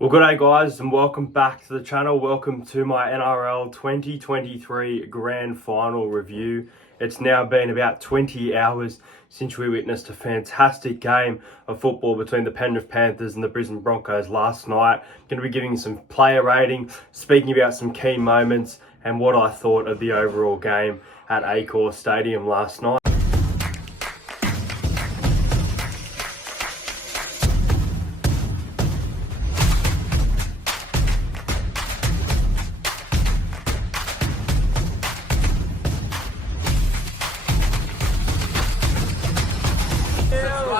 Well, good day guys and welcome back to the channel. Welcome to my NRL 2023 Grand Final review. It's now been about 20 hours since we witnessed a fantastic game of football between the Penrith Panthers and the Brisbane Broncos last night. Going to be giving some player rating, speaking about some key moments and what I thought of the overall game at Accor Stadium last night.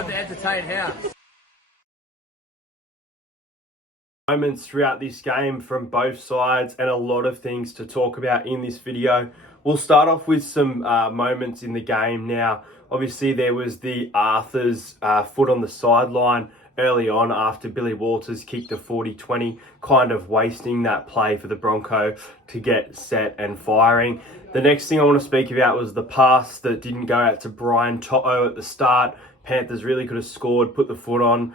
To entertain house. Moments throughout this game from both sides and a lot of things to talk about in this video. We'll start off with some moments in the game now. Obviously there was the Arthur's foot on the sideline early on after Billy Walters kicked a 40-20, kind of wasting that play for the Bronco to get set and firing. The next thing I want to speak about was the pass that didn't go out to Brian To'o at the start. Panthers really could have scored, put the foot on,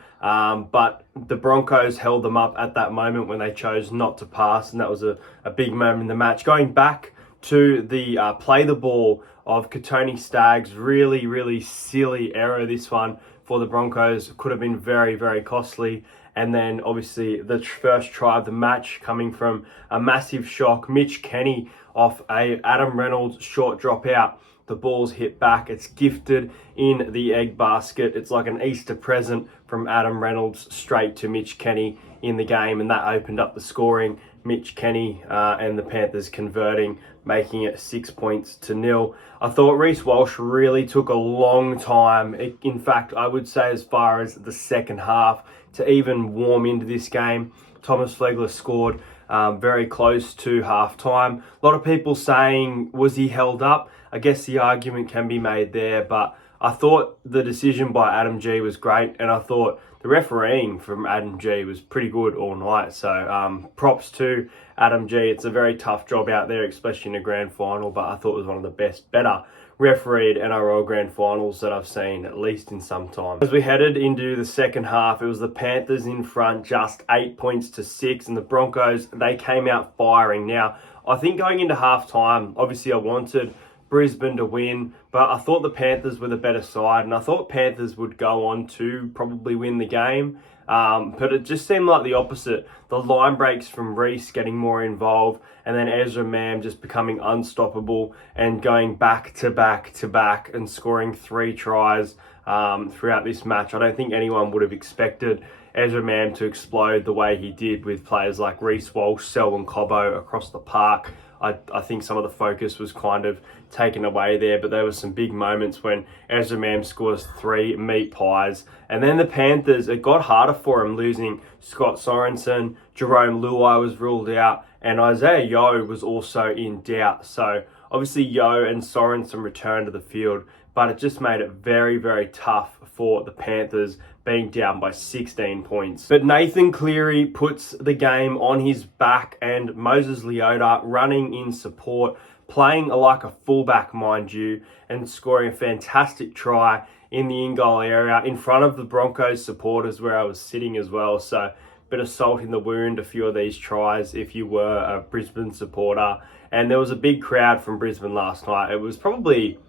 but the Broncos held them up at that moment when they chose not to pass, and that was a big moment in the match. Going back to the play the ball of Kotoni Staggs, really silly error this one for the Broncos. Could have been very costly. And then obviously the first try of the match coming from a massive shock. Mitch Kenny off a Adam Reynolds short dropout. The ball's hit back. It's gifted in the egg basket. It's like an Easter present from Adam Reynolds straight to Mitch Kenny in the game. And that opened up the scoring. Mitch Kenny and the Panthers converting, making it 6-0. I thought Reece Walsh really took a long time. In fact, I would say as far as the second half to even warm into this game. Thomas Flegler scored very close to halftime. A lot of people saying, was he held up? I guess the argument can be made there, but I thought the decision by Adam G was great, and I thought the refereeing from Adam G was pretty good all night. So props to Adam G. It's a very tough job out there, especially in a grand final, but I thought it was one of the better refereed NRL grand finals that I've seen, at least in some time. As we headed into the second half, it was the Panthers in front, just 8 points to 6, and the Broncos, they came out firing. Now, I think going into halftime, obviously I wanted Brisbane to win, but I thought the Panthers were the better side, and I thought Panthers would go on to probably win the game. But it just seemed like the opposite. The line breaks from Reece getting more involved, and then Ezra Mam just becoming unstoppable and going back to back and scoring 3 tries throughout this match. I don't think anyone would have expected Ezra Mam to explode the way he did with players like Reece Walsh, Selwyn Cobbo across the park. I think some of the focus was kind of taken away there, but there were some big moments when Ezra Mam scores 3 meat pies. And then the Panthers, it got harder for him, losing Scott Sorensen, Jerome Luai was ruled out, and Isaiah Yeo was also in doubt. So obviously Yeo and Sorensen returned to the field, but it just made it very tough for the Panthers, being down by 16 points. But Nathan Cleary puts the game on his back, and Moses Leota running in support, playing like a fullback, mind you, and scoring a fantastic try in the in-goal area in front of the Broncos supporters where I was sitting as well. So bit of salt in the wound, a few of these tries if you were a Brisbane supporter. And there was a big crowd from Brisbane last night. It was probably,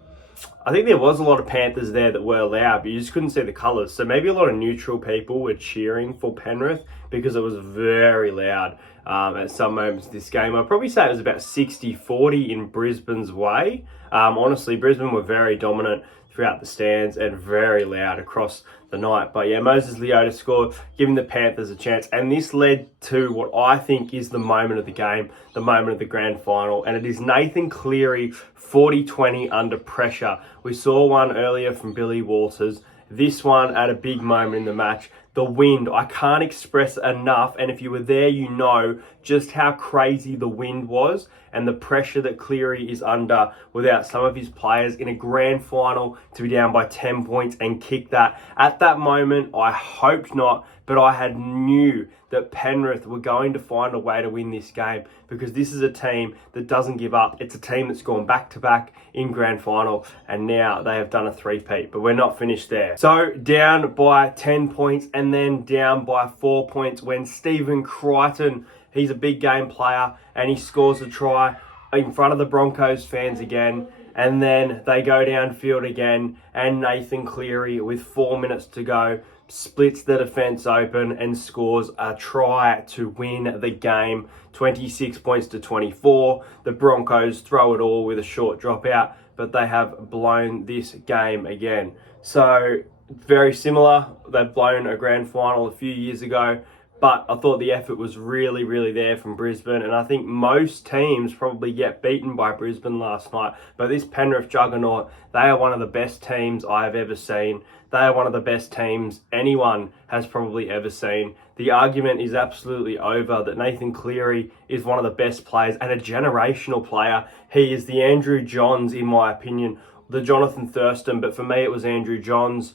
I think there was a lot of Panthers there that were loud, but you just couldn't see the colours. So maybe a lot of neutral people were cheering for Penrith because it was very loud at some moments of this game. I'd probably say it was about 60-40 in Brisbane's way. Honestly, Brisbane were very dominant throughout the stands and very loud across the night. But yeah, Moses Leota scored, giving the Panthers a chance. And this led to what I think is the moment of the game, the moment of the grand final. And it is Nathan Cleary 40-20 under pressure. We saw one earlier from Billy Walters. This one at a big moment in the match. The wind, I can't express enough. And if you were there, you know just how crazy the wind was and the pressure that Cleary is under without some of his players in a grand final to be down by 10 points and kick that. At that moment, I hoped not, but I had knew that Penrith were going to find a way to win this game because this is a team that doesn't give up. It's a team that's gone back-to-back in grand final, and now they have done a three-peat, but we're not finished there. So down by 10 points, and and then down by 4 points when Stephen Crichton, he's a big game player, and he scores a try in front of the Broncos fans again. And then they go downfield again, and Nathan Cleary, with 4 minutes to go, splits the defense open and scores a try to win the game, 26 points to 24. The Broncos throw it all with a short dropout, but they have blown this game again. So very similar. They've blown a grand final a few years ago, but I thought the effort was really, really there from Brisbane. And I think most teams probably get beaten by Brisbane last night. But this Penrith juggernaut, they are one of the best teams I've ever seen. They are one of the best teams anyone has probably ever seen. The argument is absolutely over that Nathan Cleary is one of the best players and a generational player. He is the Andrew Johns, in my opinion, the Jonathan Thurston, but for me it was Andrew Johns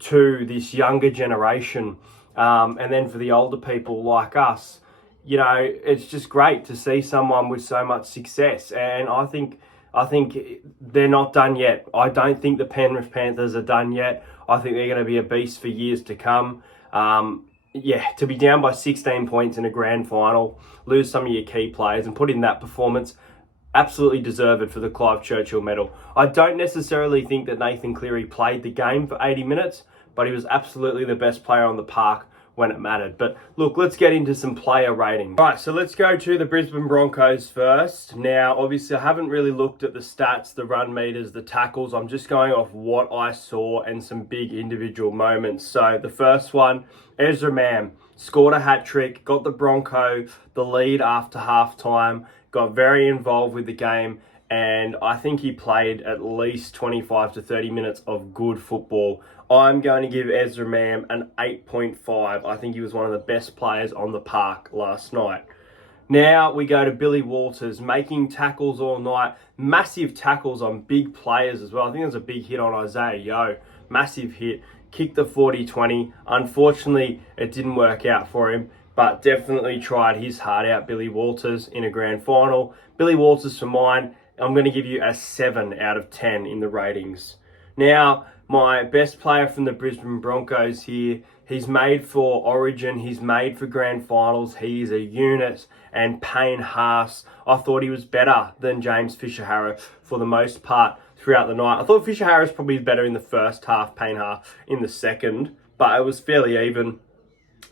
to this younger generation. And then for the older people like us, you know, it's just great to see someone with so much success. And I think they're not done yet. I don't think the Penrith Panthers are done yet. I think they're going to be a beast for years to come. To be down by 16 points in a grand final, lose some of your key players and put in that performance, absolutely deserved for the Clive Churchill medal. I don't necessarily think that Nathan Cleary played the game for 80 minutes, but he was absolutely the best player on the park when it mattered. But look, let's get into some player rating. Right, so let's go to the Brisbane Broncos first. Now, obviously, I haven't really looked at the stats, the run meters, the tackles. I'm just going off what I saw and some big individual moments. So the first one, Ezra Mam scored a hat-trick, got the Bronco the lead after halftime, got very involved with the game, and I think he played at least 25 to 30 minutes of good football. I'm going to give Ezra Mam an 8.5. I think he was one of the best players on the park last night. Now we go to Billy Walters, making tackles all night. Massive tackles on big players as well. I think there's a big hit on Isaiah Yeo. Massive hit. Kicked the 40-20. Unfortunately, it didn't work out for him, but definitely tried his heart out, Billy Walters, in a grand final. Billy Walters, for mine, I'm going to give you a 7 out of 10 in the ratings. Now, my best player from the Brisbane Broncos here, he's made for Origin, he's made for grand finals, he is a unit, and Payne Haas, I thought he was better than James Fisher-Harris for the most part throughout the night. I thought Fisher-Harris probably was better in the first half, Payne Haas in the second, but it was fairly even.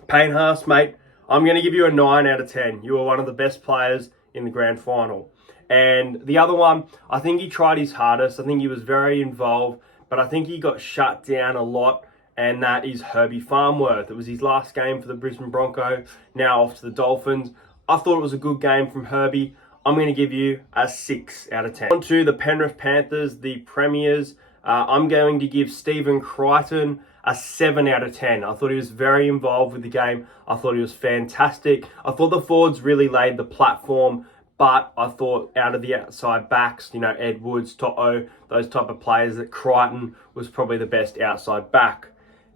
Payne Haas, mate, I'm going to give you a 9 out of 10. You were one of the best players in the grand final. And the other one, I think he tried his hardest. I think he was very involved, but I think he got shut down a lot, and that is Herbie Farnworth. It was his last game for the Brisbane Broncos, now off to the Dolphins. I thought it was a good game from Herbie. I'm going to give you a 6 out of 10. On to the Penrith Panthers, the premiers. I'm going to give Stephen Crichton a 7 out of 10. I thought he was very involved with the game. I thought he was fantastic. I thought the forwards really laid the platform, but I thought out of the outside backs, you know, Edwards, To'o, those type of players, that Crichton was probably the best outside back.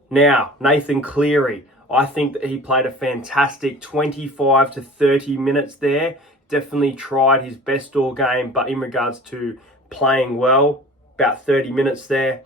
Now, Nathan Cleary. I think that he played a fantastic 25 to 30 minutes there. Definitely tried his best all game, but in regards to playing well, about 30 minutes there.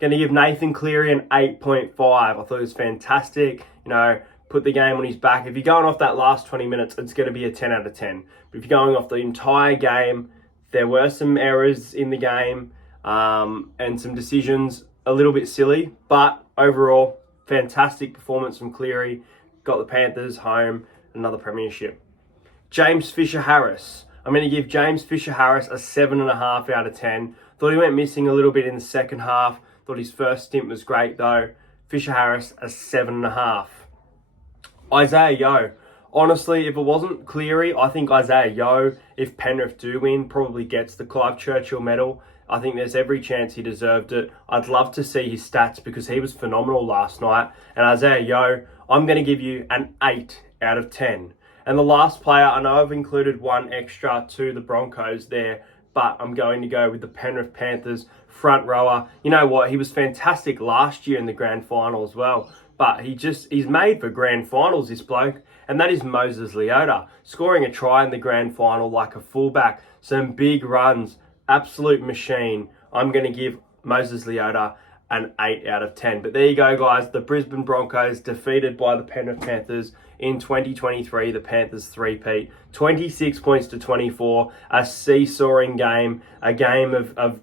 Going to give Nathan Cleary an 8.5. I thought it was fantastic. You know, put the game on his back. If you're going off that last 20 minutes, it's going to be a 10 out of 10. But if you're going off the entire game, there were some errors in the game and some decisions a little bit silly. But overall, fantastic performance from Cleary. Got the Panthers home, another premiership. James Fisher-Harris. I'm going to give James Fisher-Harris a 7.5 out of 10. Thought he went missing a little bit in the second half. Thought his first stint was great though. Fisher-Harris a 7.5. Isaiah Yeo. Honestly, if it wasn't Cleary, I think Isaiah Yeo, if Penrith do win, probably gets the Clive Churchill medal. I think there's every chance he deserved it. I'd love to see his stats because he was phenomenal last night. And Isaiah Yeo, I'm going to give you an 8 out of 10. And the last player, I know I've included one extra to the Broncos there, but I'm going to go with the Penrith Panthers front rower. You know what? He was fantastic last year in the grand final as well, but he's made for grand finals, this bloke, and that is Moses Leota, scoring a try in the grand final like a fullback, some big runs, absolute machine. I'm going to give Moses Leota an 8 out of 10. But there you go, guys. The Brisbane Broncos defeated by the Penrith Panthers in 2023. The Panthers three-peat. 26 points to 24. A seesawing game. A game of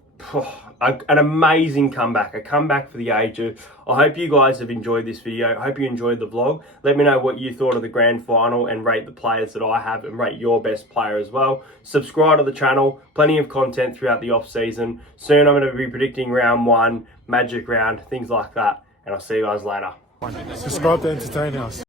an amazing comeback. A comeback for the ages. I hope you guys have enjoyed this video. I hope you enjoyed the vlog. Let me know what you thought of the grand final and rate the players that I have and rate your best player as well. Subscribe to the channel. Plenty of content throughout the off season. Soon I'm going to be predicting round 1, magic round, things like that. And I'll see you guys later. Subscribe to Entertain House.